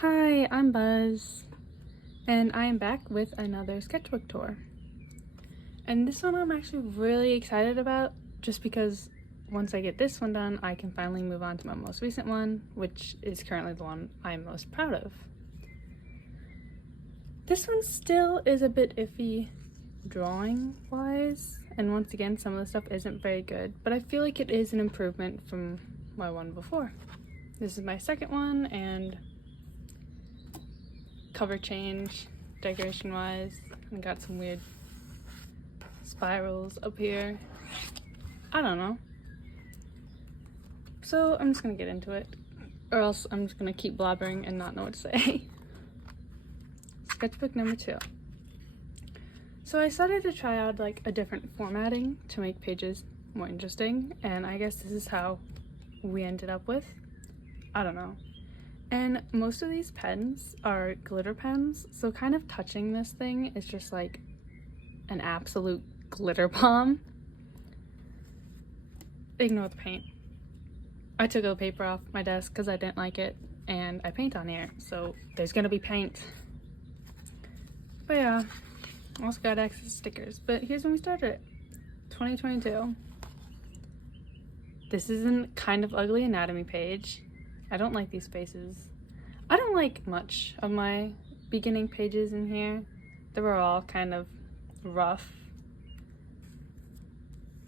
Hi, I'm Buzz, and I am back with another sketchbook tour. And this one I'm actually really excited about, just because once I get this one done, I can finally move on to my most recent one, which is currently the one I'm most proud of. This one still is a bit iffy drawing-wise, and once again, some of the stuff isn't very good, but I feel like it is an improvement from my one before. This is my second one, and cover change decoration wise. I got some weird spirals up here. I don't know. So I'm just gonna get into it, or else I'm just gonna keep blabbering and not know what to say. Sketchbook number 2. So I decided to try out like a different formatting to make pages more interesting, and I guess this is how we ended up with. I don't know. And most of these pens are glitter pens, so kind of touching this thing is just like an absolute glitter bomb. Ignore the paint. I took the paper off my desk because I didn't like it, and I paint on here, so there's gonna be paint. But yeah, also got access to stickers. But here's when we started it. 2022. This is a kind of ugly anatomy page. I don't like these faces. I don't like much of my beginning pages in here. They were all kind of rough.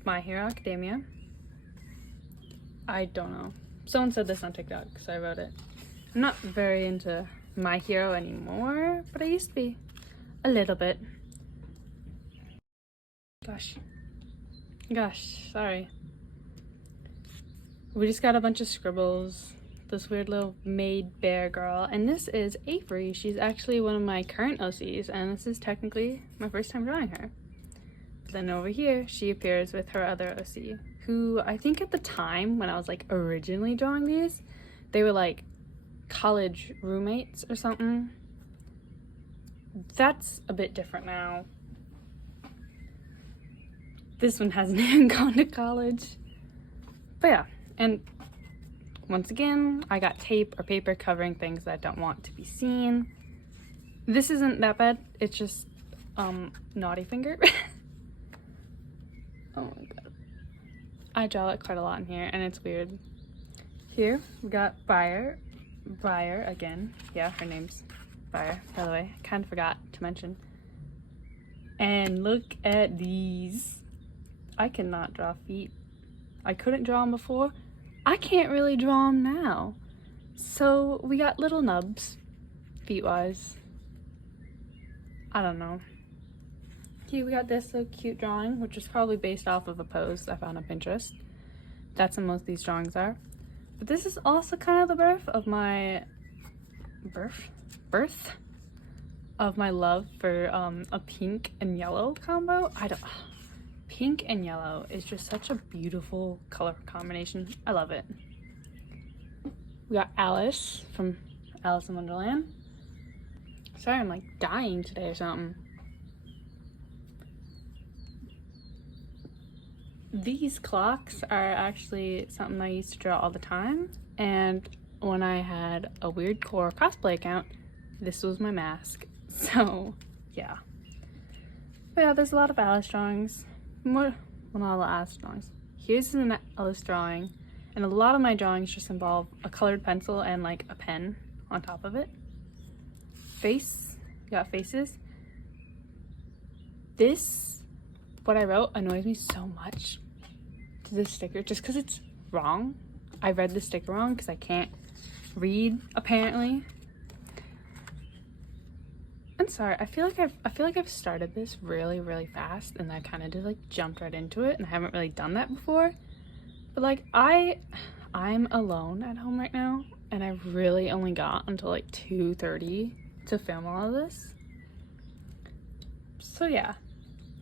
My Hero Academia. I don't know. Someone said this on TikTok, so I wrote it. I'm not very into My Hero anymore, but I used to be. A little bit. Gosh, sorry. We just got a bunch of scribbles. This weird little maid bear girl, and this is Avery. She's actually one of my current OCs, and this is technically my first time drawing her. But then over here, she appears with her other OC, who I think at the time when I was like originally drawing these, they were like college roommates or something. That's a bit different now. This one hasn't even gone to college. But yeah, and once again, I got tape or paper covering things that I don't want to be seen. This isn't that bad. It's just, naughty finger. Oh my god. I draw it quite a lot in here, and it's weird. Here, we got Briar again. Yeah, her name's Briar, by the way. I kind of forgot to mention. And look at these. I cannot draw feet. I couldn't draw them before. I can't really draw them now. So we got little nubs, feet-wise. I don't know. Here we got this so cute drawing, which is probably based off of a post I found on Pinterest. That's what most of these drawings are. But this is also kind of the birth of my of my love for a pink and yellow combo. Pink and yellow is just such a beautiful color combination. I love it. We got Alice from Alice in Wonderland. Sorry, I'm like dying today or something. These clocks are actually something I used to draw all the time, and when I had a weird core cosplay account, this was my mask. So yeah. But yeah, there's a lot of Alice drawings. Not a lot of Alice drawings. Here's an Alice drawing, and a lot of my drawings just involve a colored pencil and like a pen on top of it. Face, you got faces. This, what I wrote, annoys me so much to this sticker just because it's wrong. I read the sticker wrong because I can't read apparently. I'm sorry, I feel like I've started this really fast, and I kind of just like jumped right into it, and I haven't really done that before. But like I'm alone at home right now, and I really only got until like 2:30 to film all of this. So yeah,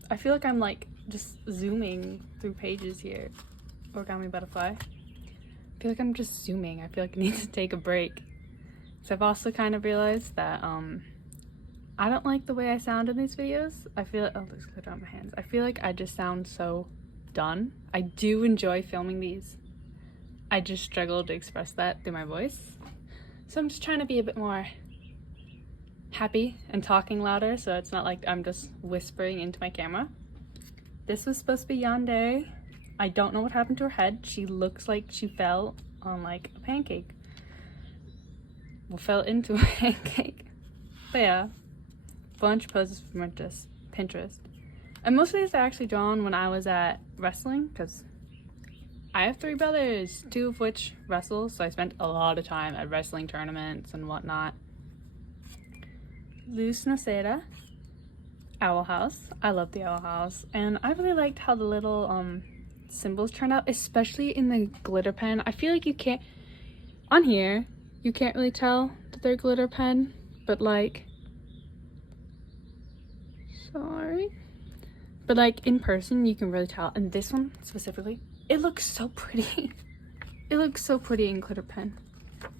I feel like I'm like just zooming through pages here. Origami butterfly. I feel like I'm just zooming. I feel like I need to take a break. So I've also kind of realized that I don't like the way I sound in these videos. I feel, oh, there's glitter on my hands. I feel like I just sound so done. I do enjoy filming these. I just struggle to express that through my voice. So I'm just trying to be a bit more happy and talking louder, so it's not like I'm just whispering into my camera. This was supposed to be Yandere. I don't know what happened to her head. She looks like she fell on like a pancake. Well, fell into a pancake. But yeah, bunch of poses from Pinterest. And most of these are actually drawn when I was at wrestling, because I have 3 brothers, 2 of which wrestle, so I spent a lot of time at wrestling tournaments and whatnot. Luz Noceda, Owl House. I love the Owl House, and I really liked how the little symbols turned out, especially in the glitter pen. I feel like you can't, on here, you can't really tell that they're glitter pen, but like, sorry. But like in person, you can really tell. And this one specifically, it looks so pretty. It looks so pretty in glitter pen.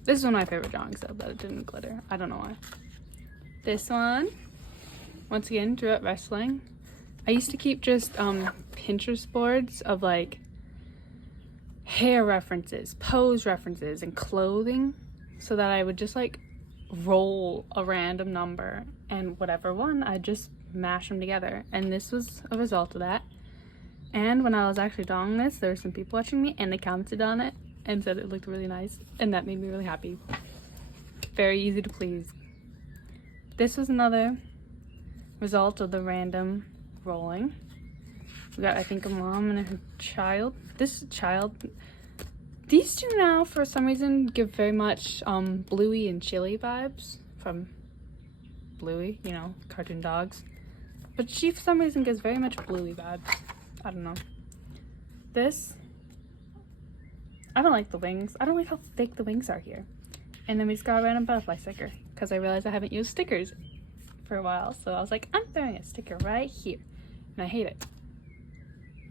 This is one of my favorite drawings though, but it didn't glitter. I don't know why. This one, once again, drew at wrestling. I used to keep just Pinterest boards of like hair references, pose references, and clothing, so that I would just like roll a random number and whatever one, I'd just mash them together. And this was a result of that. And when I was actually drawing this, there were some people watching me and they commented on it and said it looked really nice, and that made me really happy. Very easy to please. This was another result of the random rolling. We got, I think, a mom and her child. This child, these two now for some reason give very much Bluey and Chili vibes from Bluey, you know, cartoon dogs. But she for some reason gives very much Bluey vibes. I don't know. This, I don't like the wings. I don't like how thick the wings are here. And then we just got a random butterfly sticker because I realized I haven't used stickers for a while. So I was like, I'm throwing a sticker right here. And I hate it.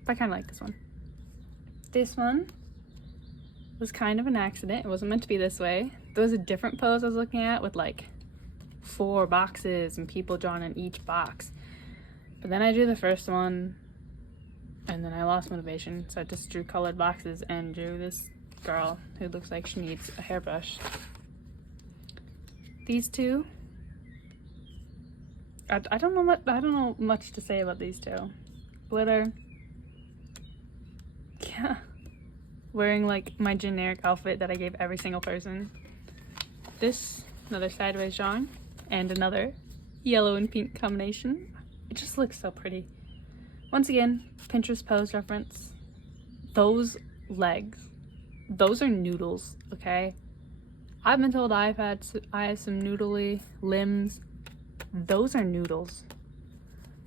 But I kind of like this one. This one was kind of an accident. It wasn't meant to be this way. There was a different pose I was looking at with like 4 boxes and people drawn in each box. But then I drew the first one and then I lost motivation. So I just drew colored boxes and drew this girl who looks like she needs a hairbrush. These two, I don't know much to say about these two. Glitter, yeah, wearing like my generic outfit that I gave every single person. This, another sideways drawing, and another yellow and pink combination. It just looks so pretty. Once again, Pinterest pose reference. Those legs, those are noodles, okay? I've been told I have some noodly limbs. Those are noodles.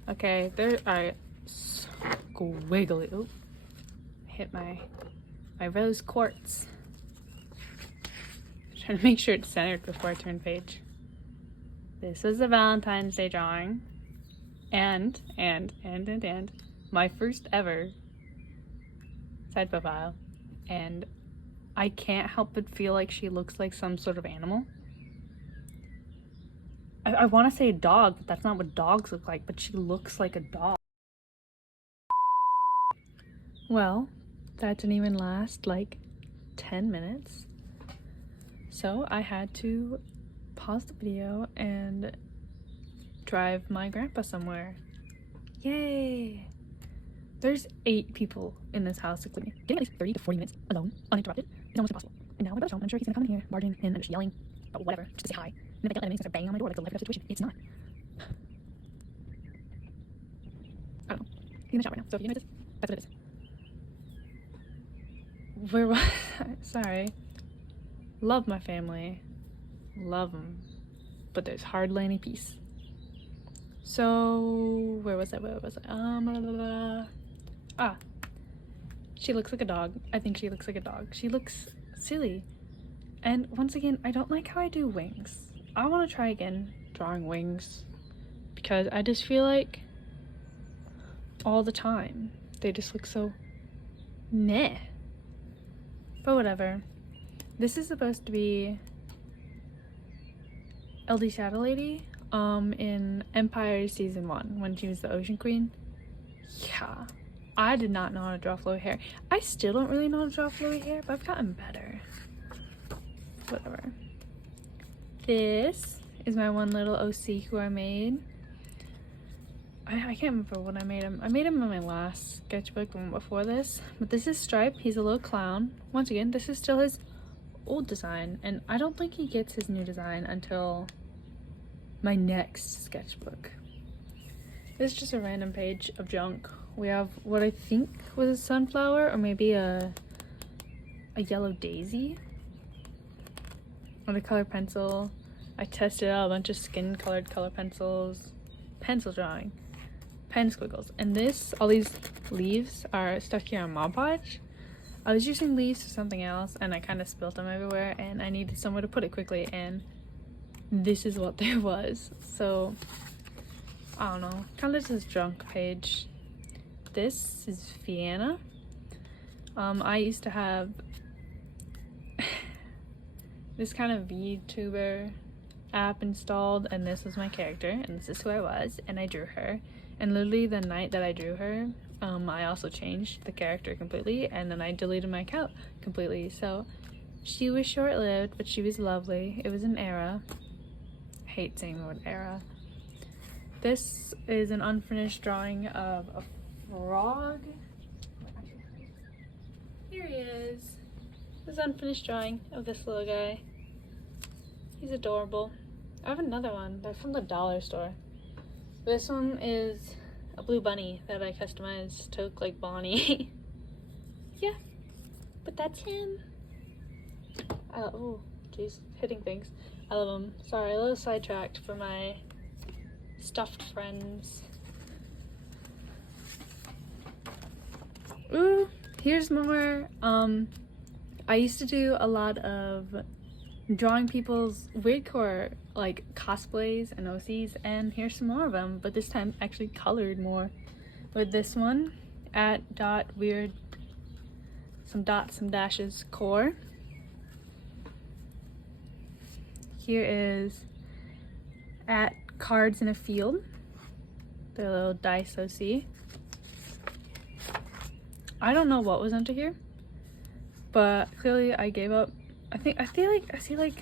Okay, there are squiggly. Oh, hit my rose quartz. Trying to make sure it's centered before I turn page. This is a Valentine's Day drawing. And my first ever side profile. And I can't help but feel like she looks like some sort of animal. I want to say a dog, but that's not what dogs look like, but she looks like a dog. Well, that didn't even last like 10 minutes. So I had to pause the video and drive my grandpa somewhere. Yay! There's 8 people in this house, including me. Getting at least 30 to 40 minutes alone, uninterrupted, is almost impossible. And now my brother's home, and I'm sure he's gonna come in here, barging in and just yelling about whatever, just to say hi. And if I don't let him in, he's gonna start banging on my door like the life or death situation. It's not. I don't know. He's in the shop right now, so if you notice, that's what it is. Where was I? Sorry. Love my family. Love them. But there's hardly any peace. So, where was I? She looks like a dog. I think she looks like a dog. She looks silly. And once again, I don't like how I do wings. I want to try again drawing wings because I just feel like all the time they just look so meh. But whatever. This is supposed to be LD Shadow Lady in Empire Season 1 when she was the Ocean Queen. Yeah. I did not know how to draw flowy hair. I still don't really know how to draw flowy hair, but I've gotten better. Whatever. This is my one little OC who I made. I can't remember when I made him. I made him in my last sketchbook, the one before this. But this is Stripe. He's a little clown. Once again, this is still his old design. And I don't think he gets his new design until my next sketchbook. This is just a random page of junk. We have what I think was a sunflower or maybe a yellow daisy. On a color pencil. I tested out a bunch of skin colored color pencils. Pencil drawing. Pen squiggles. And this, all these leaves are stuck here on Mod Podge. I was using leaves for something else and I kind of spilled them everywhere and I needed somewhere to put it quickly, and this is what there was. So I don't know, kind of just junk page. This is Vienna. I used to have this kind of VTuber app installed, and this was my character and this is who I was, and I drew her. And literally the night that I drew her, I also changed the character completely, and then I deleted my account completely. So she was short-lived, but she was lovely. It was an era. I hate saying the word era. This is an unfinished drawing of a frog. Here he is. This unfinished drawing of this little guy. He's adorable. I have another one. They're from the dollar store. This one is a blue bunny that I customized to look like Bonnie. Yeah, but that's him. Oh, jeez, hitting things. I love him. Sorry, a little sidetracked for my stuffed friends. Ooh, here's more. I used to do a lot of drawing people's weirdcore like cosplays and OCs, and here's some more of them, but this time actually colored more with this one at dot weird some dots some dashes core. Here is at cards in a field, the little dice OC. I don't know what was under here, but clearly I gave up. I see like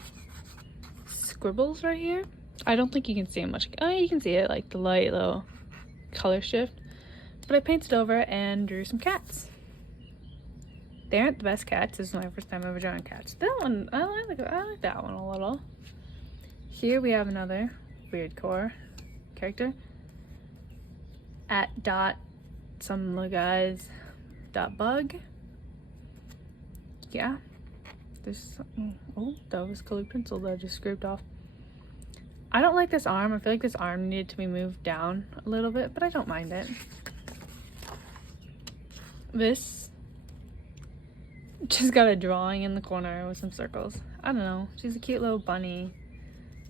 scribbles right here. I don't think you can see it much. Oh, you can see it, like the light little color shift. But I painted over and drew some cats. They aren't the best cats. This is my first time ever drawing cats. That one, I like that one a little. Here we have another weird core character. At dot some little guys dot bug. Yeah. This, oh, that was colored pencil that I just scraped off. I don't like this arm. I feel like this arm needed to be moved down a little bit, but I don't mind it. This just got a drawing in the corner with some circles. I don't know. She's a cute little bunny.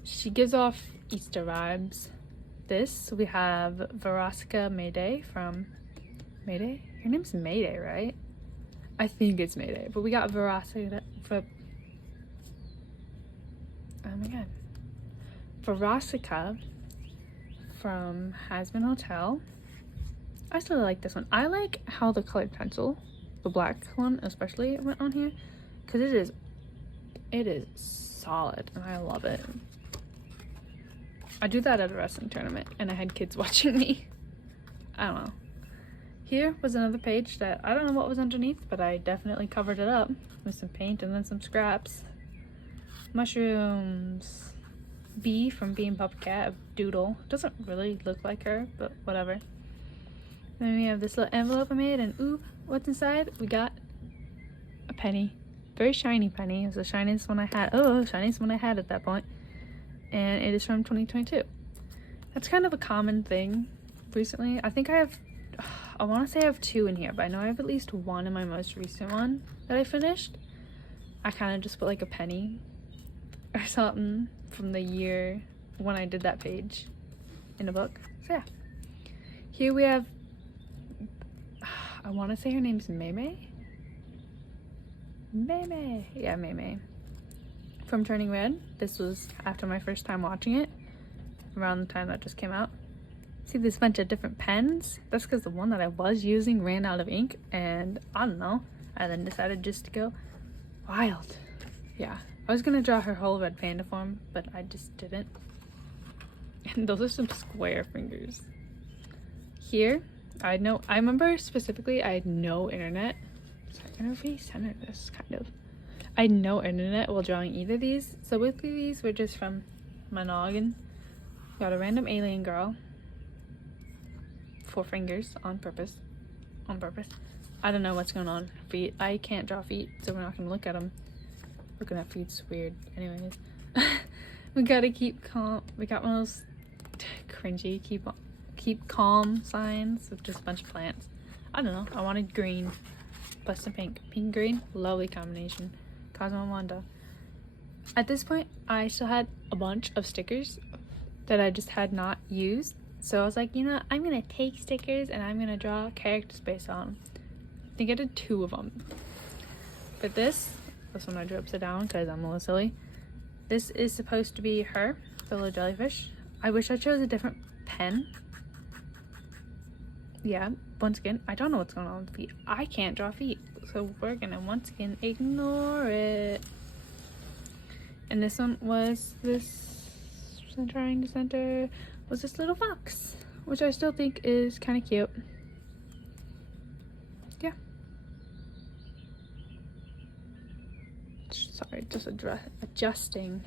She gives off Easter vibes. This, we have Verosika Mayday from Mayday? Her name's Mayday, right? I think it's Mayday, but we got Verosika for, oh my god, Verosika from Hasbin Hotel. I still like this one. I like how the colored pencil, the black one especially, went on here, because it is solid and I love it. I do that at a wrestling tournament and I had kids watching me. I don't know. Here was another page that I don't know what was underneath, but I definitely covered it up with some paint and then some scraps. Mushrooms. Bee from Bee and Puppet Cat, Doodle. Doesn't really look like her, but whatever. Then we have this little envelope I made, and ooh, what's inside? We got a penny. Very shiny penny. It was the shiniest one I had. Oh, shiniest one I had at that point. And it is from 2022. That's kind of a common thing recently. I think I want to say I have two in here, but I know I have at least one in my most recent one that I finished. I kind of just put like a penny or something from the year when I did that page in a book. So yeah. Here we have, I want to say her name's Maymay. Maymay. Yeah, Maymay. From Turning Red. This was after my first time watching it, around the time that just came out. See this bunch of different pens? That's because the one that I was using ran out of ink, and I don't know. I then decided just to go wild. Yeah, I was gonna draw her whole red panda form, but I just didn't. And those are some square fingers. Here, I remember specifically I had no internet. So I'm gonna recenter this, kind of. I had no internet while drawing either of these. So both of these were just from my noggin. Got a random alien girl. 4 fingers on purpose. I don't know what's going on. Feet. I can't draw feet, so we're not gonna look at them. Looking at feet's weird. Anyways, we gotta keep calm. We got one of those cringy keep calm signs with just a bunch of plants. I don't know. I wanted green plus some pink. Pink and green, lovely combination. Cosmo and Wanda. At this point, I still had a bunch of stickers that I just had not used. So I was like, you know, I'm gonna take stickers and I'm gonna draw characters based on them. I think I did 2 of them. But this one I drew upside down because I'm a little silly. This is supposed to be her, the little jellyfish. I wish I chose a different pen. Yeah, once again, I don't know what's going on with feet. I can't draw feet, so we're gonna once again ignore it. And this one was this, I'm trying to center, was this little fox, which I still think is kind of cute. Yeah. Sorry, just adjusting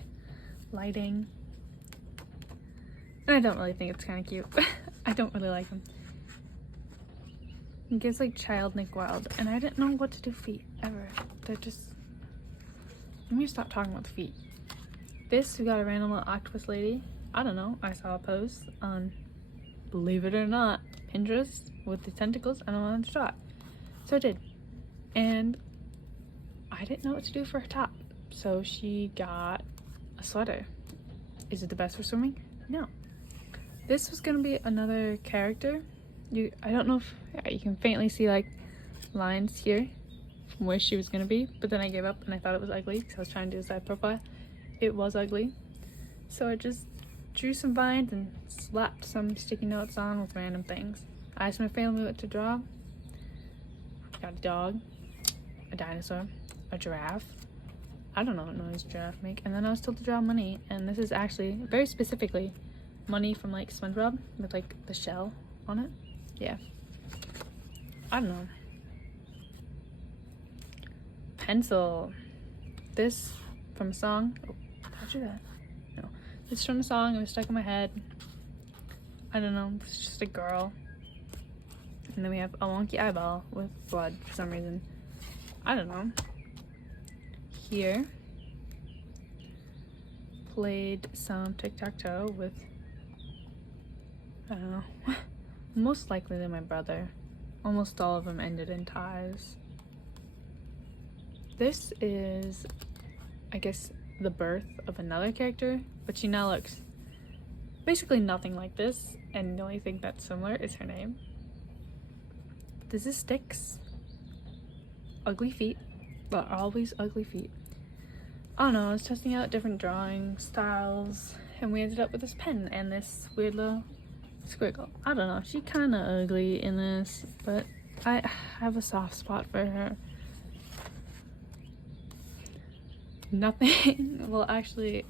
lighting. And I don't really think it's kind of cute. I don't really like him. He gives like child Nick Wilde, and I didn't know what to do feet ever. They're just. I'm gonna stop talking about the feet. This, we got a random little octopus lady. I don't know. I saw a post on, believe it or not, Pinterest with the tentacles, and I wanted to draw it. So I did. And I didn't know what to do for her top. So she got a sweater. Is it the best for swimming? No. This was gonna be another character. I don't know if, yeah, you can faintly see like lines here from where she was gonna be, but then I gave up and I thought it was ugly because I was trying to do a side profile. It was ugly. So I just drew some vines and slapped some sticky notes on with random things. I asked my family what to draw. Got a dog, a dinosaur, a giraffe. I don't know what noise giraffe make. And then I was told to draw money, and this is actually very specifically money from like SpongeBob with like the shell on it. Yeah. I don't know. Pencil. This from a song. Oh, did I do that? No. This is from a song. It was stuck in my head. I don't know. It's just a girl. And then we have a wonky eyeball with blood for some reason. I don't know. Here. Played some tic-tac-toe with, I don't know. Most likely than my brother. Almost all of them ended in ties. This is, I guess, the birth of another character, but she now looks basically nothing like this, and the only thing that's similar is her name. This is Styx. Ugly feet, but always ugly feet. I don't know, I was testing out different drawing styles, and we ended up with this pen and this weird little squiggle. I don't know, she's kind of ugly in this, but I have a soft spot for her. Nothing, well actually,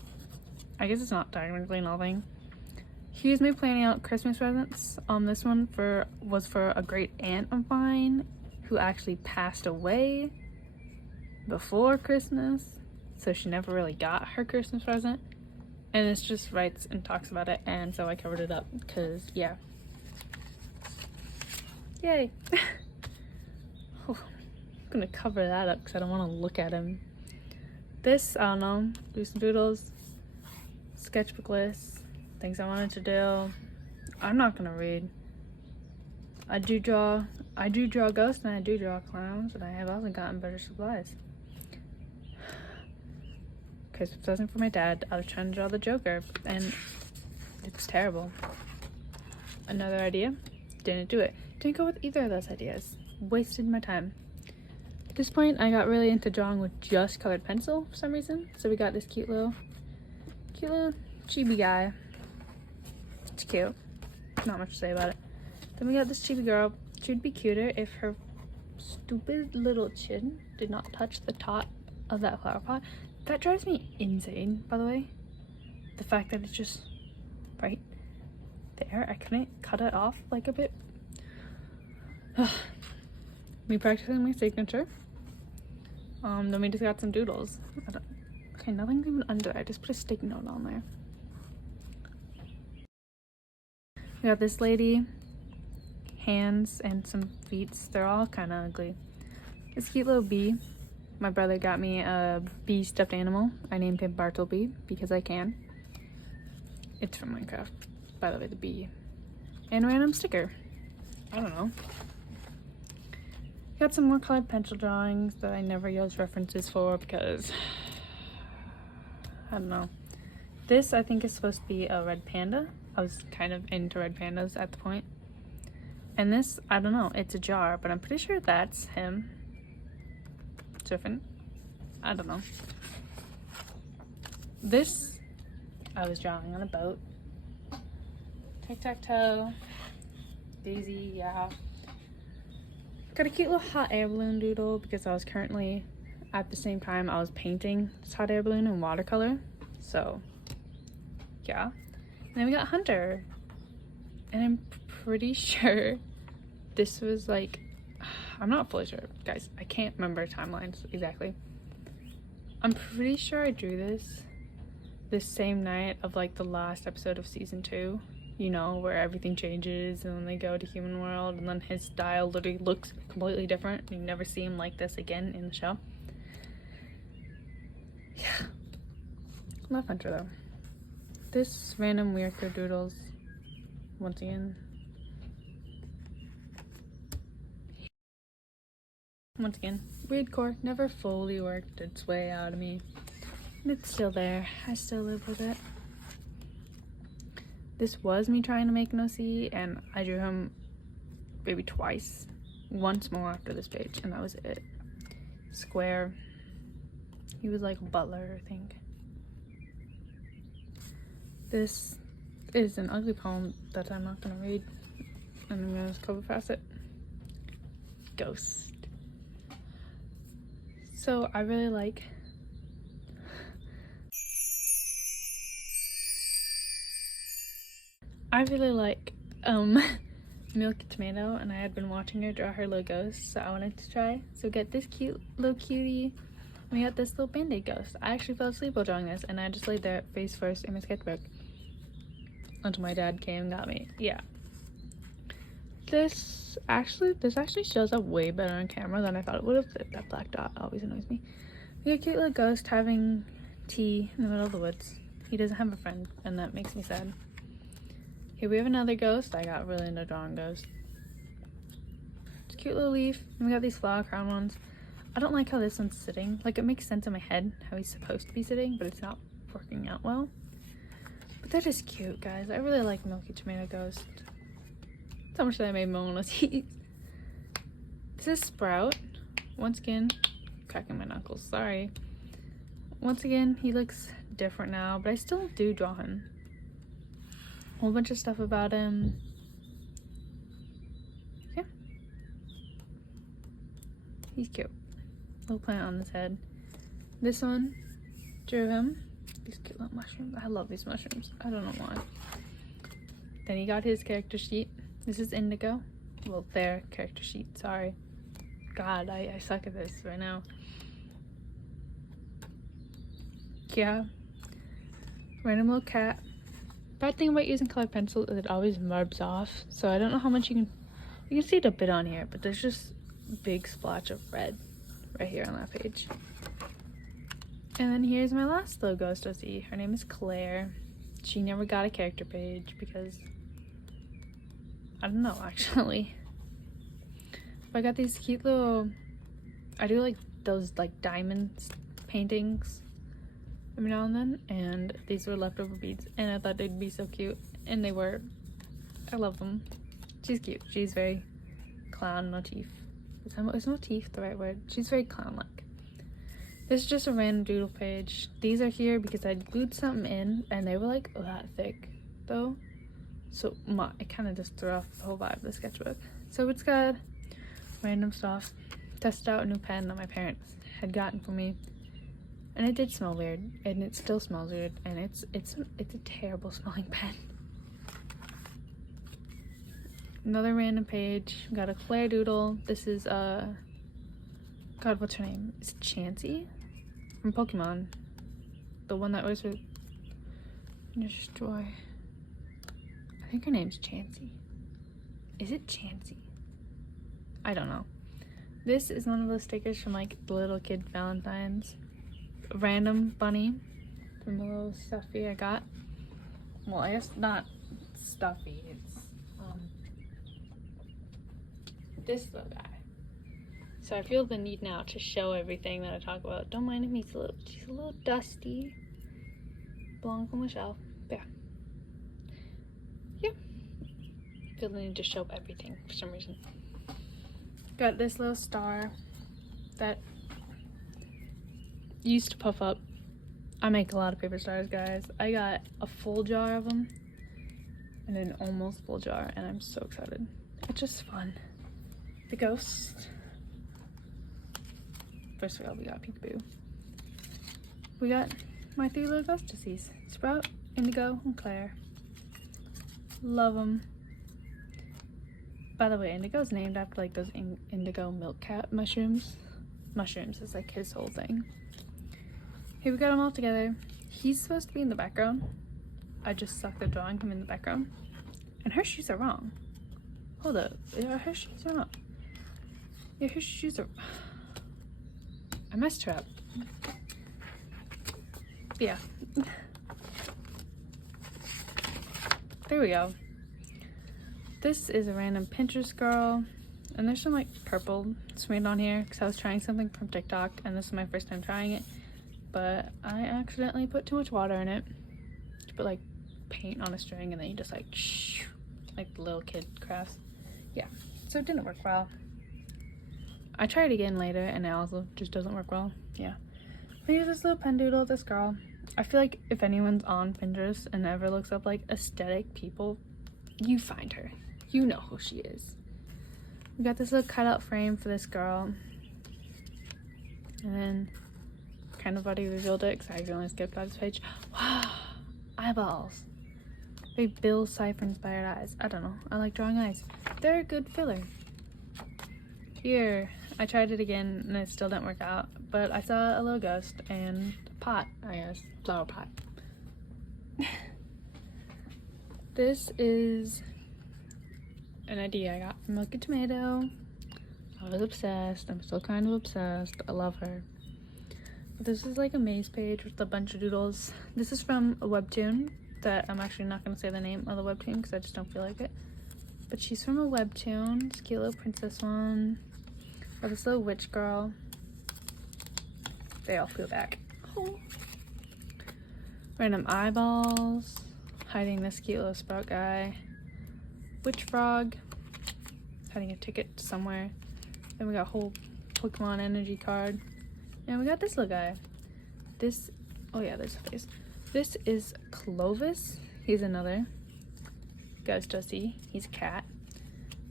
I guess it's not technically nothing. Here's me planning out Christmas presents. This one was for a great aunt of mine who actually passed away before Christmas, so she never really got her Christmas present. And it's just writes and talks about it, and so I covered it up because, yeah. Yay. Oh, I'm gonna cover that up because I don't want to look at him. This, I don't know, do some doodles, sketchbook list, things I wanted to do. I'm not gonna read. I do draw ghosts and I do draw clowns, and I have also gotten better supplies. Christmas present for my dad. I was trying to draw the Joker and it's terrible. Another idea, didn't do it. Didn't go with either of those ideas. Wasted my time. At this point, I got really into drawing with just colored pencil for some reason. So we got this cute little chibi guy. It's cute. Not much to say about it. Then we got this chibi girl. She'd be cuter if her stupid little chin did not touch the top of that flower pot. That drives me insane, by the way. The fact that it's just right there. I couldn't cut it off like a bit. Me practicing my signature. Then we just got some doodles. Okay, nothing's even under. I just put a sticky note on there. We got this lady, hands, and some feet. They're all kind of ugly. This cute little bee. My brother got me a bee stuffed animal. I named him Bartleby because I can. It's from Minecraft, by the way, the bee. And a random sticker. I don't know. Got some more colored pencil drawings that I never use references for because I don't know. This I think is supposed to be a red panda. I was kind of into red pandas at the point. And this, I don't know, it's a jar, but I'm pretty sure that's him. Surfing. I don't know. This, I was drawing on a boat. Tic-tac-toe. Daisy, yeah. Got a cute little hot air balloon doodle because I was currently, at the same time, I was painting this hot air balloon in watercolor. So, yeah. And then we got Hunter. And I'm pretty sure this was like, I'm not fully sure, guys. I can't remember timelines exactly. I'm pretty sure I drew this same night of like the last episode of season 2. You know, where everything changes and then they go to human world and then his style literally looks completely different. You never see him like this again in the show. Yeah. Love Hunter though. This random weird doodles, once again. Once again, weird core never fully worked its way out of me. And it's still there. I still live with it. This was me trying to make an OC, and I drew him maybe twice. Once more after this page, and that was it. Square. He was like a butler, I think. This is an ugly poem that I'm not gonna read, and I'm gonna just cover past it. Ghost. So I really like Milky Tomato, and I had been watching her draw her little ghost, so I wanted to try. So get this cute little cutie. We got this little band-aid ghost. I actually fell asleep while drawing this, and I just laid there face first in my sketchbook until my dad came and got me. Yeah. This actually shows up way better on camera than I thought it would have. That black dot always annoys me. We got a cute little ghost having tea in the middle of the woods. He doesn't have a friend, and that makes me sad. Here we have another ghost. I got really into drawing ghosts. It's a cute little leaf. And we got these flower crown ones. I don't like how this one's sitting. Like, it makes sense in my head how he's supposed to be sitting, but it's not working out well. But they're just cute, guys. I really like Milky Tomato Ghost. So much that I made my own teeth. This is Sprout. Once again, cracking my knuckles. Sorry. Once again, he looks different now, but I still do draw him. Whole bunch of stuff about him. Yeah. He's cute. Little plant on his head. This one, drew him. These cute little mushrooms. I love these mushrooms. I don't know why. Then he got his character sheet. This is Indigo. Well, their character sheet, sorry. God, I suck at this right now. Yeah. Random little cat. Bad thing about using colored pencil is it always rubs off, so I don't know how much you can see it a bit on here, but there's just a big splotch of red right here on that page. And then here's my last little ghost OC. Her name is Claire. She never got a character page because I don't know, actually. But I got these cute little, I do like those like diamonds paintings every now and then, and these were leftover beads, and I thought they'd be so cute, and they were. I love them. She's cute. She's very clown motif. Is motif the right word? She's very clown-like. This is just a random doodle page. These are here because I glued something in, and they were like that thick, though. So it kind of just threw off the whole vibe of the sketchbook. So it's got random stuff. Tested out a new pen that my parents had gotten for me. And it did smell weird, and it still smells weird, and it's a terrible smelling pen. Another random page. We got a Claire doodle. This is God, what's her name? Is it Chansey from Pokemon? The one that was with Destroy. I think her name's Chansey. Is it Chansey? I don't know. This is one of those stickers from like the little kid Valentine's. A random bunny from a little stuffy I got. Well, I guess not stuffy. It's this little guy. So I feel the need now to show everything that I talk about. Don't mind him, he's a little dusty. Belongs on the shelf. But yeah. I feel the need to show everything for some reason. Got this little star that used to puff up. I make a lot of paper stars, guys. I got a full jar of them and an almost full jar, and I'm so excited. It's just fun. The ghost. First of all, we got Peekaboo. We got my 3 little ghostesses. Sprout, Indigo, and Claire. Love them. By the way, Indigo's named after like those indigo milk cat mushrooms. Mushrooms is like his whole thing. Here we got them all together. He's supposed to be in the background. I just sucked at drawing him in the background. And her shoes are wrong. Hold up. Yeah, her shoes are wrong. Yeah, her shoes are... I messed her up. Yeah. There we go. This is a random Pinterest girl. And there's some like purple smeared on here because I was trying something from TikTok and this is my first time trying it. But I accidentally put too much water in it. You put like paint on a string and then you just like shh, like the little kid crafts. Yeah, so it didn't work well. I tried again later and it also just doesn't work well. Yeah. Here's this little pen doodle of this girl. I feel like if anyone's on Pinterest and ever looks up like aesthetic people, you find her. You know who she is. We got this little cutout frame for this girl. And then kind of already revealed it because I accidentally skipped by this page. Wow, eyeballs. Very Bill Cipher inspired eyes. I don't know. I like drawing eyes. They're a good filler. Here, I tried it again and it still didn't work out. But I saw a little ghost and a pot, I guess. Flower pot. This is an idea I got from Milky Tomato. I was obsessed. I'm still kind of obsessed. I love her. This is like a maze page with a bunch of doodles. This is from a webtoon that I'm actually not going to say the name of the webtoon because I just don't feel like it. But she's from a webtoon. It's a cute little princess one. Or this little witch girl. They all peel back. Oh. Random eyeballs. Hiding this cute little sprout guy. Witch frog. Hiding a ticket somewhere. Then we got a whole Pokemon energy card. And we got this little guy. This, oh yeah, there's a face. This is Clovis. He's another ghosty. He's a cat.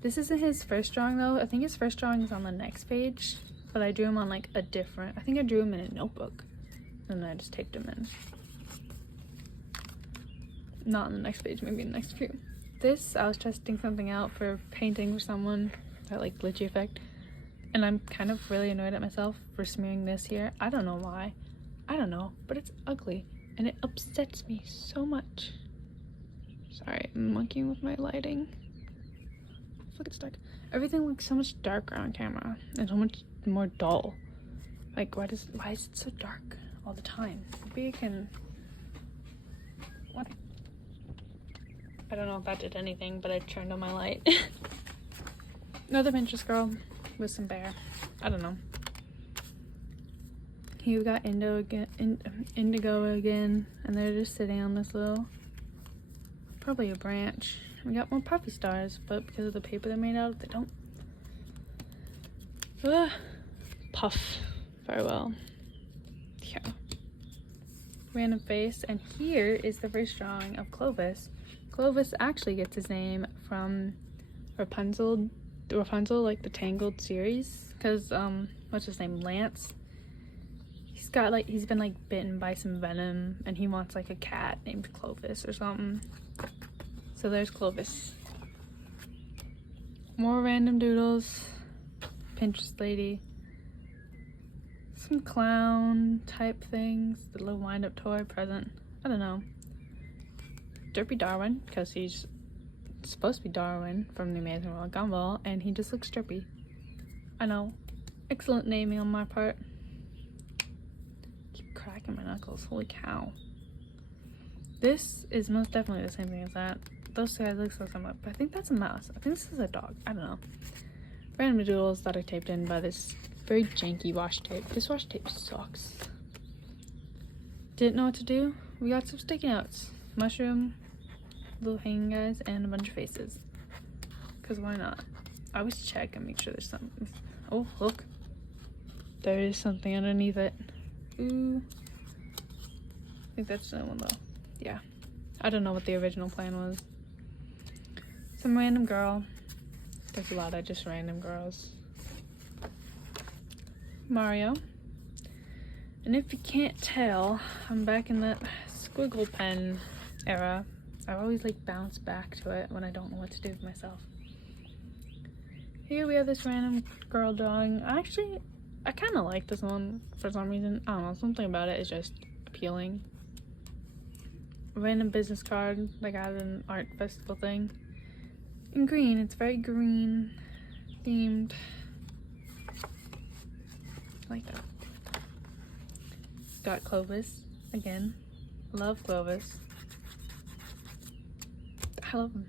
This isn't his first drawing though. I think his first drawing is on the next page. But I drew him on like a different, I think I drew him in a notebook. And then I just taped him in. Not on the next page, maybe the next few. This, I was testing something out for painting for someone. That like glitchy effect. And I'm kind of really annoyed at myself for smearing this here. I don't know why. I don't know, but it's ugly. And it upsets me so much. Sorry, I'm monkeying with my lighting. Look, it's dark. Everything looks so much darker on camera. And so much more dull. Like, why is it so dark all the time? Maybe you can... What? I don't know if that did anything, but I turned on my light. Another Pinterest girl with some bear. I don't know. Here we got Indigo again, and they're just sitting on this little, probably a branch. We got more puffy stars, but because of the paper they're made out of, they don't puff very well. Yeah. Random face, and here is the first drawing of Clovis. Clovis actually gets his name from Rapunzel, like the Tangled series, because what's his name, Lance, he's got like, he's been like bitten by some venom and he wants like a cat named Clovis or something. So there's Clovis. More random doodles. Pinterest lady. Some clown type things. The little wind up toy present. I don't know. Derpy Darwin, because he's supposed to be Darwin from the Amazing World of Gumball, and he just looks derpy. I know. Excellent naming on my part. Keep cracking my knuckles. Holy cow. This is most definitely the same thing as that. Those guys look so similar, but I think that's a mouse. I think this is a dog. I don't know. Random doodles that are taped in by this very janky washi tape. This washi tape sucks. Didn't know what to do. We got some sticky notes. Mushroom, little hanging guys, and a bunch of faces. Because why not? I always check and make sure there's something. Oh, look. There is something underneath it. Ooh. I think that's the one though. Yeah. I don't know what the original plan was. Some random girl. There's a lot of just random girls. Mario. And if you can't tell, I'm back in that squiggle pen era. I always like bounce back to it when I don't know what to do with myself. Here we have this random girl drawing. I kind of like this one for some reason. I don't know, something about it is just appealing. A random business card that got an art festival thing. In green, it's very green themed. I like that. Got Clovis again. Love Clovis. I love him.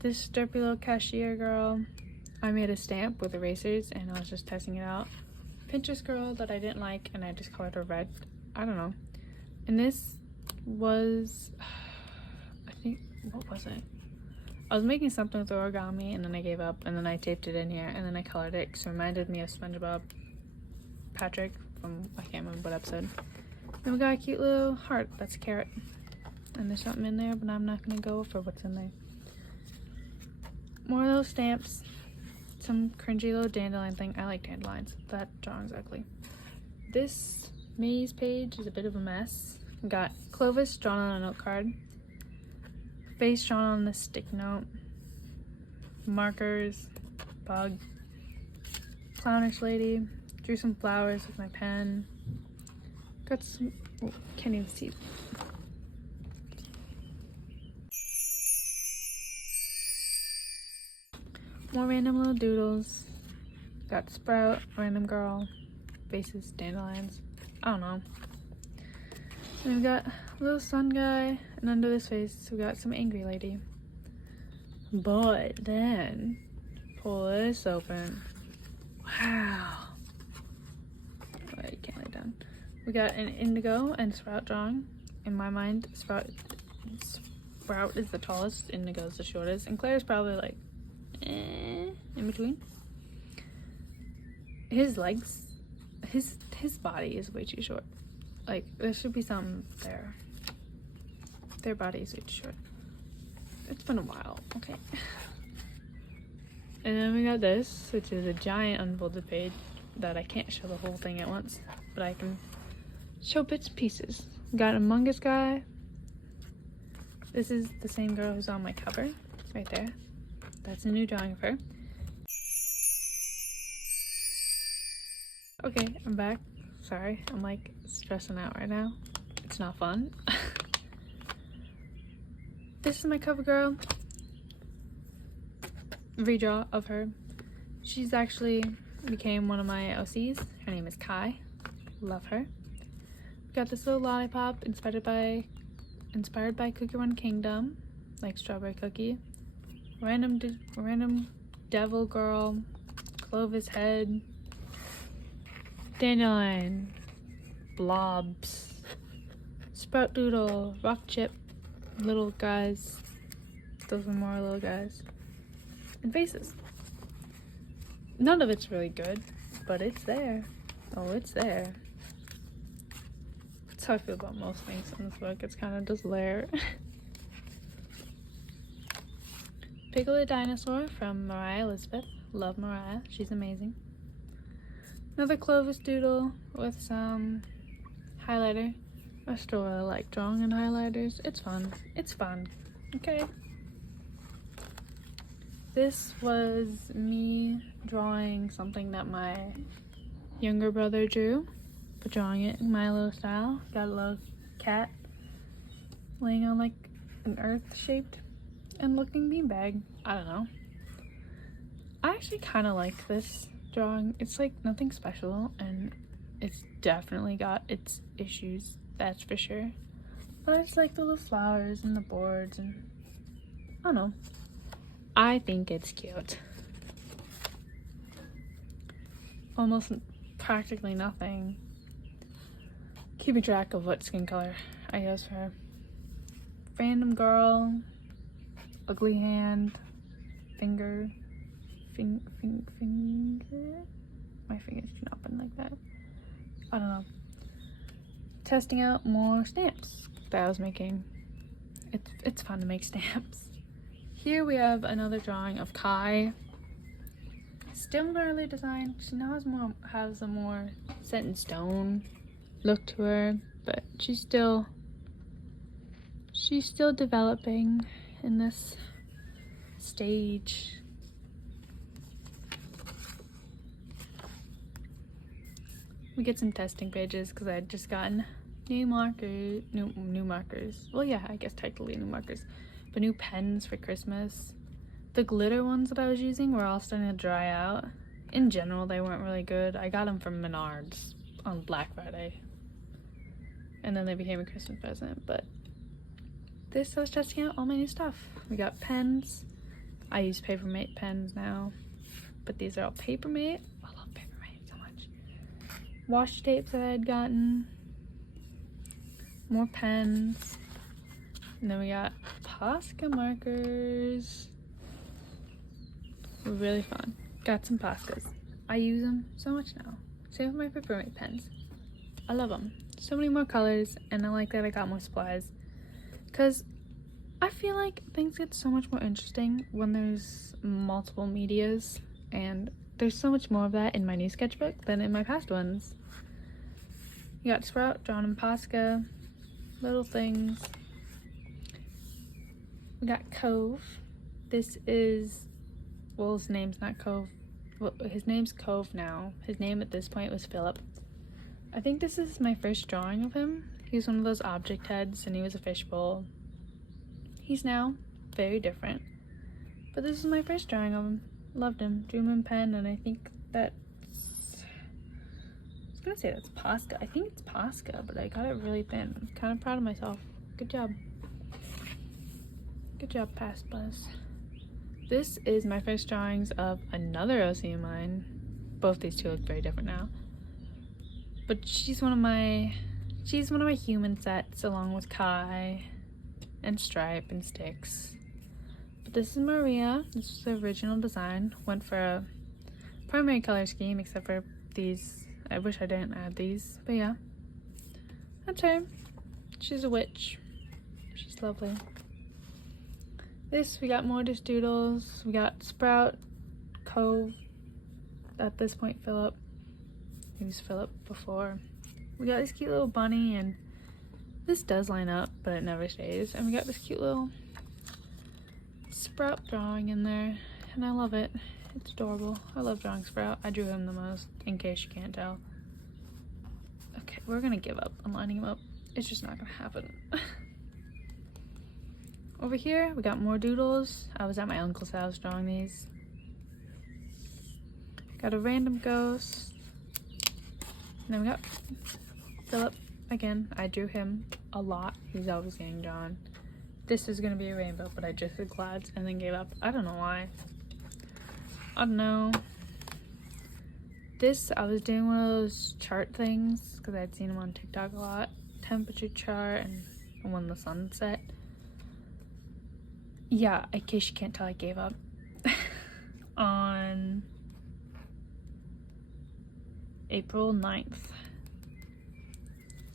This derpy little cashier girl. I made a stamp with erasers and I was just testing it out. Pinterest girl that I didn't like and I just colored her red. I don't know. And this was, I think, what was it? I was making something with origami and then I gave up and then I taped it in here and then I colored it because it reminded me of SpongeBob Patrick from, I can't remember what episode. Then we got a cute little heart. That's a carrot. And there's something in there, but I'm not going to go for what's in there. More little stamps. Some cringy little dandelion thing. I like dandelions. That drawing's ugly. This maze page is a bit of a mess. We got Clovis drawn on a note card. Face drawn on this stick note. Markers. Bug. Clownish lady. Drew some flowers with my pen. Got some, oh, can't even see. More random little doodles. Got Sprout, random girl, faces, dandelions. I don't know. And we got a little sun guy, and under this face we got some angry lady. But then, pull this open. Wow. Oh, you can't lay down. We got an indigo and Sprout drawing. In my mind, Sprout is the tallest, indigo is the shortest, and Claire's probably like in between. His legs, his body is way too short. Like, there should be something there. Their body is way too short. It's been a while, okay. And then we got this, which is a giant unfolded page that I can't show the whole thing at once, but I can show bits and pieces. Got Among Us guy. This is the same girl who's on my cover, right there. That's a new drawing of her. Okay, I'm back. Sorry, I'm like stressing out right now. It's not fun. This is my cover girl. Redraw of her. She's actually became one of my OCs. Her name is Kai. Love her. Got this little lollipop inspired by Cookie Run Kingdom, like strawberry cookie. Random devil girl, Clovis head, dandelion, blobs, sprout doodle, rock chip, little guys. Those are more little guys. And faces. None of it's really good, but it's there. Oh, it's there. That's how I feel about most things in this book. It's kind of just there. Piglet Dinosaur from Mariah Elizabeth. Love Mariah. She's amazing. Another Clovis doodle with some highlighter. I still really like drawing in highlighters. It's fun. It's fun. Okay. This was me drawing something that my younger brother drew, but drawing it in my little style. Got a little cat laying on like an earth-shaped and looking beanbag. I don't know. I actually kind of like this drawing. It's like nothing special, and it's definitely got its issues, that's for sure. But I just like the little flowers and the boards, and I don't know. I think it's cute. Almost practically nothing. Keeping track of what skin color I use for her. Random girl, ugly hand, finger. My fingers do not bend like that. I don't know. Testing out more stamps that I was making. It's fun to make stamps. Here we have another drawing of Kai. Still an early design. She now has a more set in stone look to her, but she's still developing in this stage. We get some testing pages because I had just gotten new markers. Well, yeah, I guess technically new markers, but new pens for Christmas. The glitter ones that I was using were all starting to dry out. In general, they weren't really good. I got them from Menards on Black Friday, and then they became a Christmas present. But this, I was testing out all my new stuff. We got pens. I use Papermate pens now, but these are all Papermate. I love Papermate so much. Washi tapes that I had gotten. More pens. And then we got Posca markers. Really fun. Got some Poscas. I use them so much now. Same with my Papermate pens. I love them. So many more colors, and I like that I got more supplies. Because I feel like things get so much more interesting when there's multiple medias, and there's so much more of that in my new sketchbook than in my past ones. You got Sprout, drawn in Posca, little things. We got Cove. This is, well, his name's not Cove. Well, his name's Cove now. His name at this point was Philip. I think this is my first drawing of him. He was one of those object heads, and he was a fishbowl. He's now very different. But this is my first drawing of him. Loved him. Drew him in pen, and I think that's... I was gonna say that's Posca. I think it's Posca, but I got it really thin. I'm kind of proud of myself. Good job. Good job, Past Buzz. This is my first drawings of another OC of mine. Both these two look very different now. But she's one of my human sets, along with Kai and Stripe and Sticks. But this is Maria. This is the original design. Went for a primary color scheme, except for these. I wish I didn't add these, but yeah. That's her. She's a witch. She's lovely. This, we got more just doodles. We got Sprout, Cove, at this point Philip. He was Philip before. We got this cute little bunny, and this does line up, but it never stays. And we got this cute little Sprout drawing in there, and I love it. It's adorable. I love drawing Sprout. I drew him the most, in case you can't tell. Okay, we're gonna give up on lining him up. It's just not gonna happen. Over here, we got more doodles. I was at my uncle's house drawing these. Got a random ghost. And then we got Philip again. I drew him a lot. He's always getting drawn. This is gonna be a rainbow, but I just did clouds and then gave up. I don't know why. I don't know. This, I was doing one of those chart things because I'd seen them on TikTok a lot. Temperature chart and when the sun set. Yeah, in case you can't tell, I gave up. On April 9th,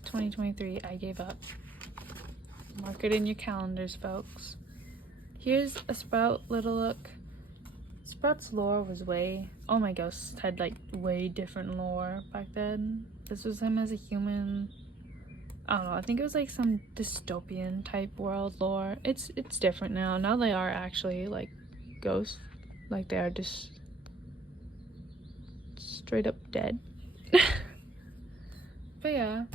2023, I gave up. Mark it in your calendars, folks. Here's a Sprout little look. Sprout's lore was all my ghosts had like way different lore back then. This was him as a human. I don't know, I think it was like some dystopian type world lore. It's different now. Now they are actually like ghosts. Like they are just straight up dead. But yeah.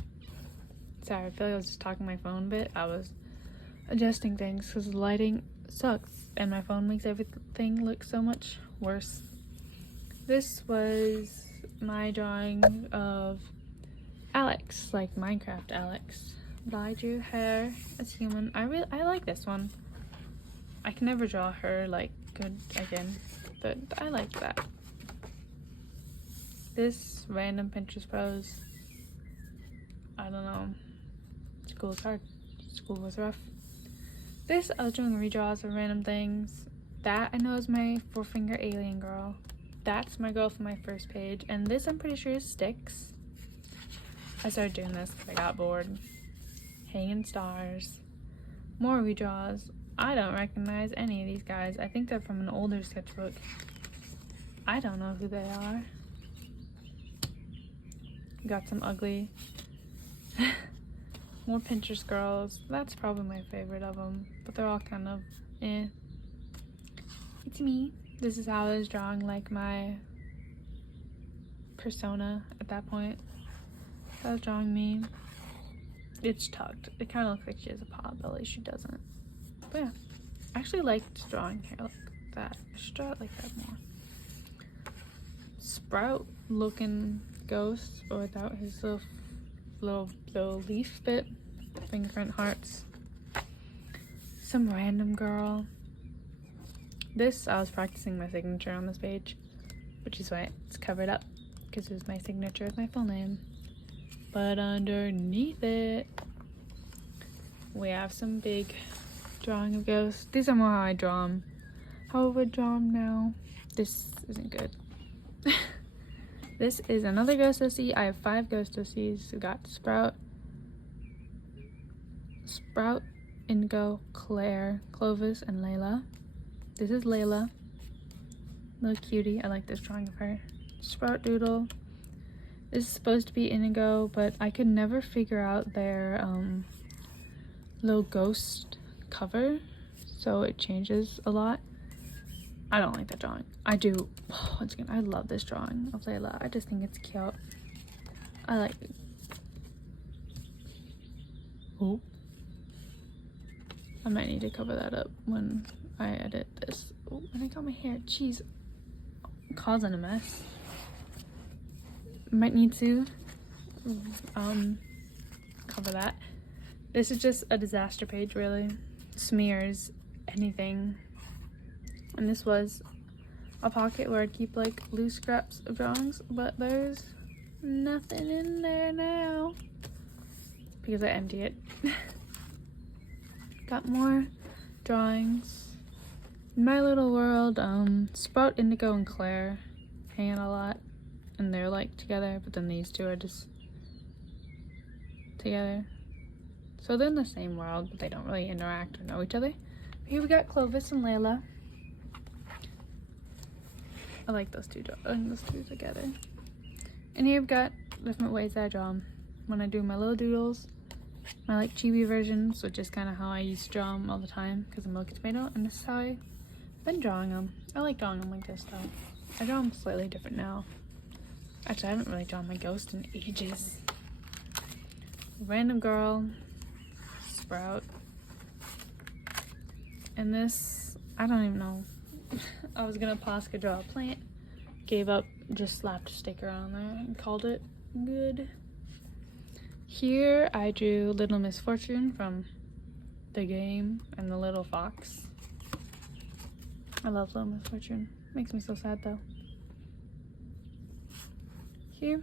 Sorry, I feel like I was just talking my phone a bit. I was adjusting things because the lighting sucks and my phone makes everything look so much worse. This was my drawing of Alex, like Minecraft Alex. But I drew her as human. I like this one. I can never draw her like good again, but I like that. This random Pinterest pose. I don't know. School's hard. School was rough. This, I was doing redraws of random things. That I know is my 4-finger alien girl. That's my girl from my first page. And this I'm pretty sure is Sticks. I started doing this because I got bored. Hanging stars. More redraws. I don't recognize any of these guys. I think they're from an older sketchbook. I don't know who they are. Got some ugly. More Pinterest girls. That's probably my favorite of them, but they're all kind of eh. It's me. This is how I was drawing like my persona at that point. I was drawing me. It's tucked. It kind of looks like she has a pot belly. She doesn't. But yeah, I actually liked drawing hair like that. I should draw it like that more. Sprout looking ghost, but without his little leaf bit. Fingerprint hearts. Some random girl. This, I was practicing my signature on this page, which is why it's covered up, because it was my signature with my full name. But underneath it, we have some big drawing of ghosts. These are more how I draw them. How I would draw them now. This isn't good. This is another ghost OC. I have 5 ghost OCs. We got Sprout, Indigo, Claire, Clovis, and Layla. This is Layla. Little cutie. I like this drawing of her. Sprout Doodle. This is supposed to be Indigo, but I could never figure out their little ghost cover, so it changes a lot. I don't like that drawing. I do. Once again, I love this drawing of Layla. I just think it's cute. I like it. Oh. I might need to cover that up when I edit this. Oh, and I got my hair. Jeez. Causing a mess. Might need to cover that. This is just a disaster page, really. Smears anything. And this was a pocket where I'd keep like loose scraps of drawings, but there's nothing in there now because I empty it. Got more drawings. In my little world, Sprout, Indigo, and Claire hang out a lot, and they're like together, but then these two are just together. So they're in the same world, but they don't really interact or know each other. Here we got Clovis and Layla. I like those two together. And here we've got different ways that I draw them. When I do my little doodles, my like chibi versions, which is kind of how I used to draw them all the time because I'm a Milky Tomato, and this is how I've been drawing them. I like drawing them like this though. I draw them slightly different now. Actually, I haven't really drawn my ghost in ages. Random girl, Sprout, and this, I don't even know. I was gonna Posca draw a plant, gave up, just slapped a sticker on there and called it good. Here I drew Little Misfortune from the game and the little fox. I love Little Misfortune. Makes me so sad though. Here,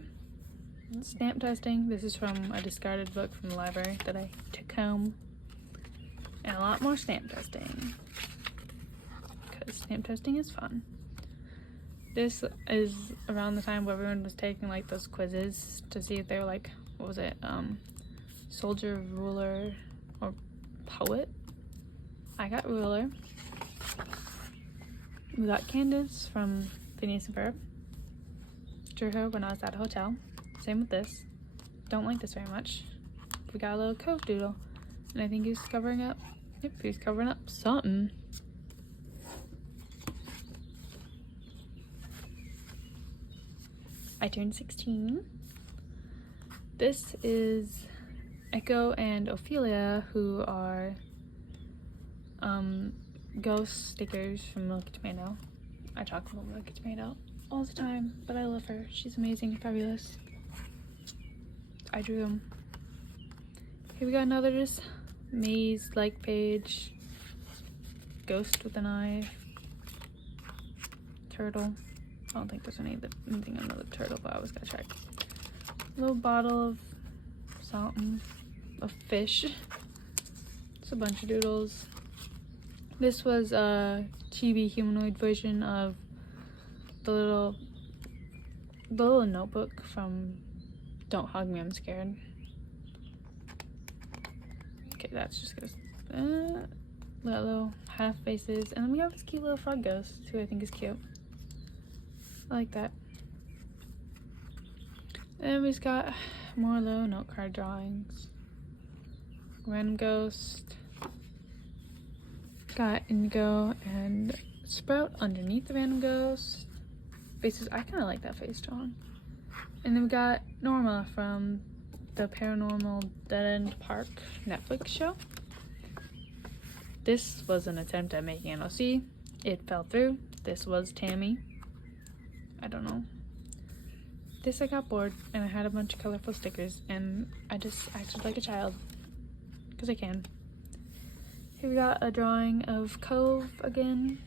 stamp testing. This is from a discarded book from the library that I took home. And a lot more stamp testing. Stamp testing is fun. This is around the time where everyone was taking like those quizzes to see if they were like, what was it, soldier, ruler, or poet. I got ruler. We got Candace from Phineas and Ferb. Drew her when I was at a hotel. Same with this. Don't like this very much. We got a little Cove doodle. And I think he's covering up. Yep, he's covering up something. I turned 16. This is Echo and Ophelia, who are ghost stickers from Milky Tomato. I talk about Milky Tomato all the time, but I love her. She's amazing, fabulous. I drew them. Here we got another just maze-like page. Ghost with a knife. Turtle. I don't think there's anything under the turtle, but I was gonna check. Little bottle of something. A fish. It's a bunch of doodles. This was a chibi humanoid version of the little notebook from Don't Hug Me, I'm Scared. Okay, that's just gonna little half faces, and then we have this cute little frog ghost who I think is cute. I like that. And we've got more little note card drawings. Random ghost. Got Indigo and Sprout underneath the random ghost. Faces, I kind of like that face drawing. And then we got Norma from the Paranormal Dead End Park Netflix show. This was an attempt at making an OC. It fell through. This was Tammy. I don't know. This I got bored and I had a bunch of colorful stickers and I just acted like a child. Because I can. Here we got a drawing of Cove again.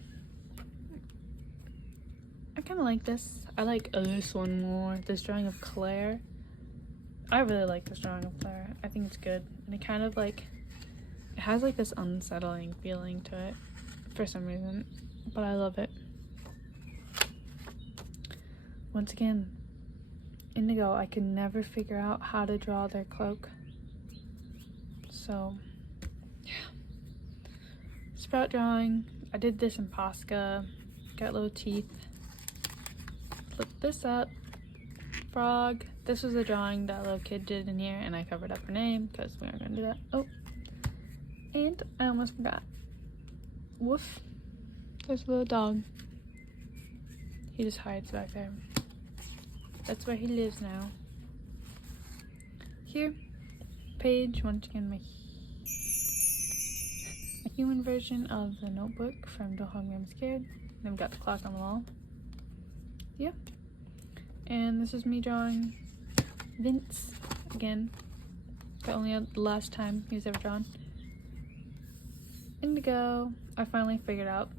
I kind of like this. I like this one more. This drawing of Claire. I really like this drawing of Claire. I think it's good. And it kind of like, it has like this unsettling feeling to it for some reason. But I love it. Once again, Indigo, I could never figure out how to draw their cloak. So, yeah. Sprout drawing. I did this in Posca. Got little teeth. Flip this up. Frog. This was a drawing that a little kid did in here, and I covered up her name because we aren't gonna do that. Oh, and I almost forgot. Woof. There's a little dog. He just hides back there. That's where he lives now. Here, page, once again, my human version of the notebook from Don't Hug Me, I'm Scared. Then we got the clock on the wall. Yeah. And this is me drawing Vince again. The last time he was ever drawn. Indigo. I finally figured out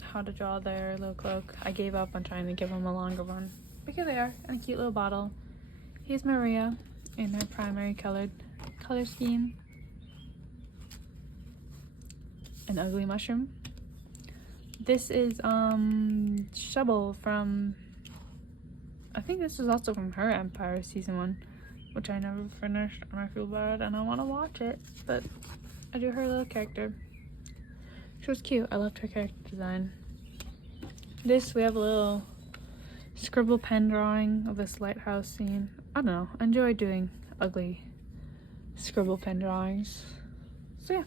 how to draw their little cloak. I gave up on trying to give them a longer one. But here they are, in a cute little bottle. Here's Maria in her primary color scheme. An ugly mushroom. This is Shovel from, I think this is also from her Empire season 1, which I never finished and I feel bad and I want to watch it, but I do her little character. She was cute. I loved her character design. This, we have a little scribble pen drawing of this lighthouse scene. I don't know. I enjoy doing ugly scribble pen drawings. So yeah.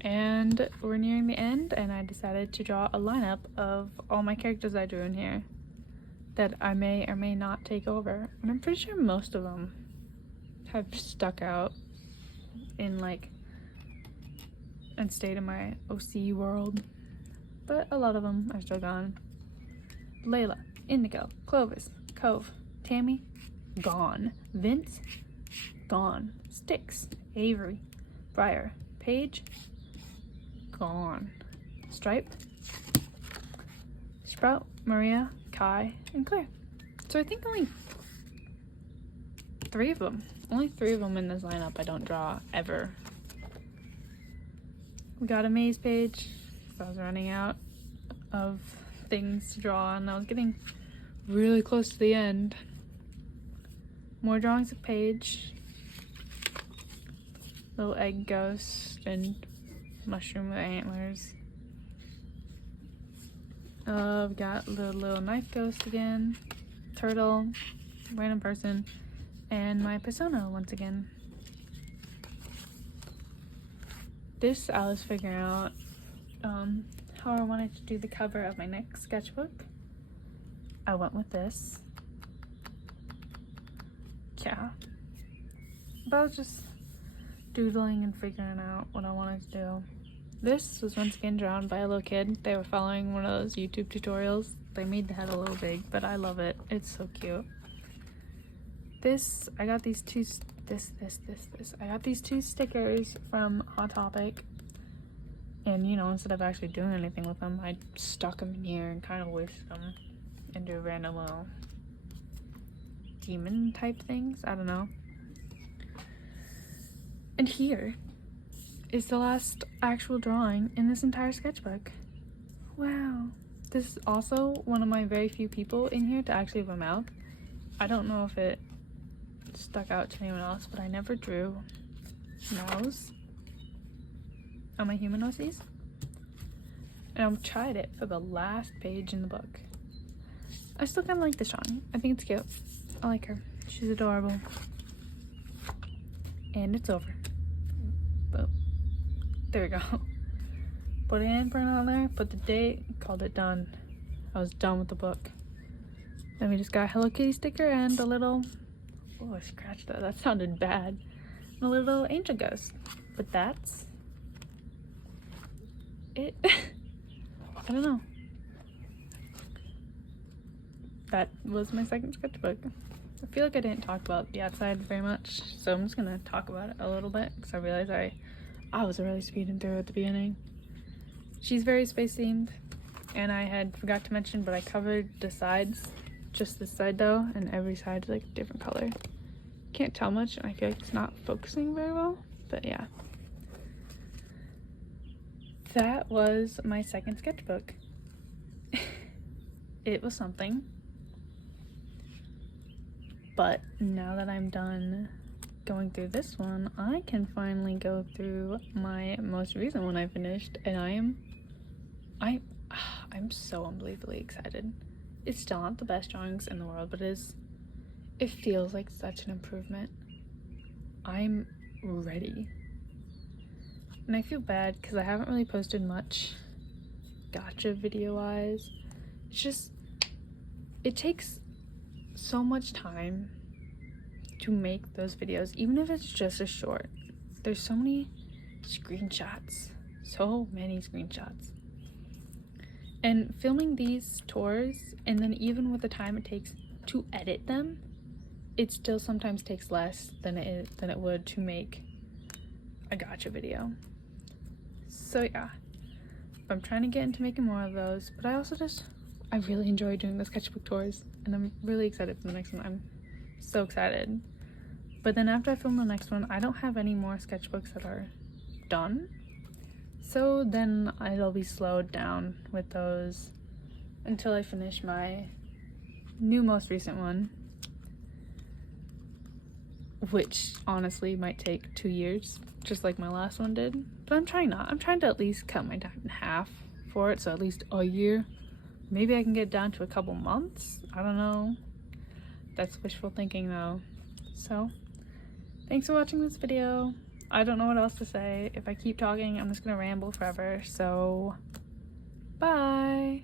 And we're nearing the end, and I decided to draw a lineup of all my characters I drew in here that I may or may not take over. And I'm pretty sure most of them have stuck out in like and stayed in my OC world. But a lot of them are still gone. Layla, Indigo, Clovis, Cove, Tammy, gone. Vince, gone. Styx, Avery, Briar, Paige, gone. Stripe, Sprout, Maria, Kai, and Claire. So I think only 3 of them. Only 3 of them in this lineup I don't draw ever. We got a maze page. I was running out of things to draw and I was getting really close to the end. More drawings of Paige. Little egg ghost and mushroom with antlers. We got the little knife ghost again, turtle, random person, and my persona once again. This I was figuring out how I wanted to do the cover of my next sketchbook. I went with this. Yeah. But I was just doodling and figuring out what I wanted to do. This was once again drawn by a little kid. They were following one of those YouTube tutorials. They made the head a little big, but I love it. It's so cute. This, I got these two, I got these two stickers from Hot Topic. And, you know, instead of actually doing anything with them, I stuck them in here and kind of wasted them into random little demon type things. I don't know. And here is the last actual drawing in this entire sketchbook. Wow. This is also one of my very few people in here to actually have a mouth. I don't know if it stuck out to anyone else, but I never drew mouths on my human OCs. And I've tried it for the last page in the book. I still kind of like this drawing. I think it's cute. I like her. She's adorable. And it's over. Boom. There we go. Put an imprint on there, put the date, called it done. I was done with the book. Then we just got a Hello Kitty sticker and a little, oh, I scratched that. That sounded bad. And a little angel ghost. But that's it. I don't know. That was my second sketchbook. I feel like I didn't talk about the outside very much, so I'm just gonna talk about it a little bit because I realized I was really speeding through at the beginning. She's very space themed, and I had forgot to mention, but I covered the sides, just this side though, and every side is like a different color. Can't tell much, and I feel like it's not focusing very well, but yeah. That was my second sketchbook. It was something. But now that I'm done going through this one, I can finally go through my most recent one I finished, and I'm so unbelievably excited. It's still not the best drawings in the world, but it feels like such an improvement. I'm ready. And I feel bad because I haven't really posted much gotcha video wise. It's just, it takes so much time to make those videos, even if it's just a short. There's so many screenshots, and filming these tours, and then even with the time it takes to edit them, it still sometimes takes less than it would to make a gotcha video. So yeah, I'm trying to get into making more of those, but I really enjoy doing the sketchbook tours, and I'm really excited for the next one. I'm so excited. But then after I film the next one, I don't have any more sketchbooks that are done. So then I'll be slowed down with those until I finish my most recent one, which honestly might take 2 years, just like my last one did. But I'm trying to at least cut my time in half for it, so at least a year. Maybe I can get down to a couple months. I don't know. That's wishful thinking though. So, thanks for watching this video. I don't know what else to say. If I keep talking, I'm just gonna ramble forever. So, bye!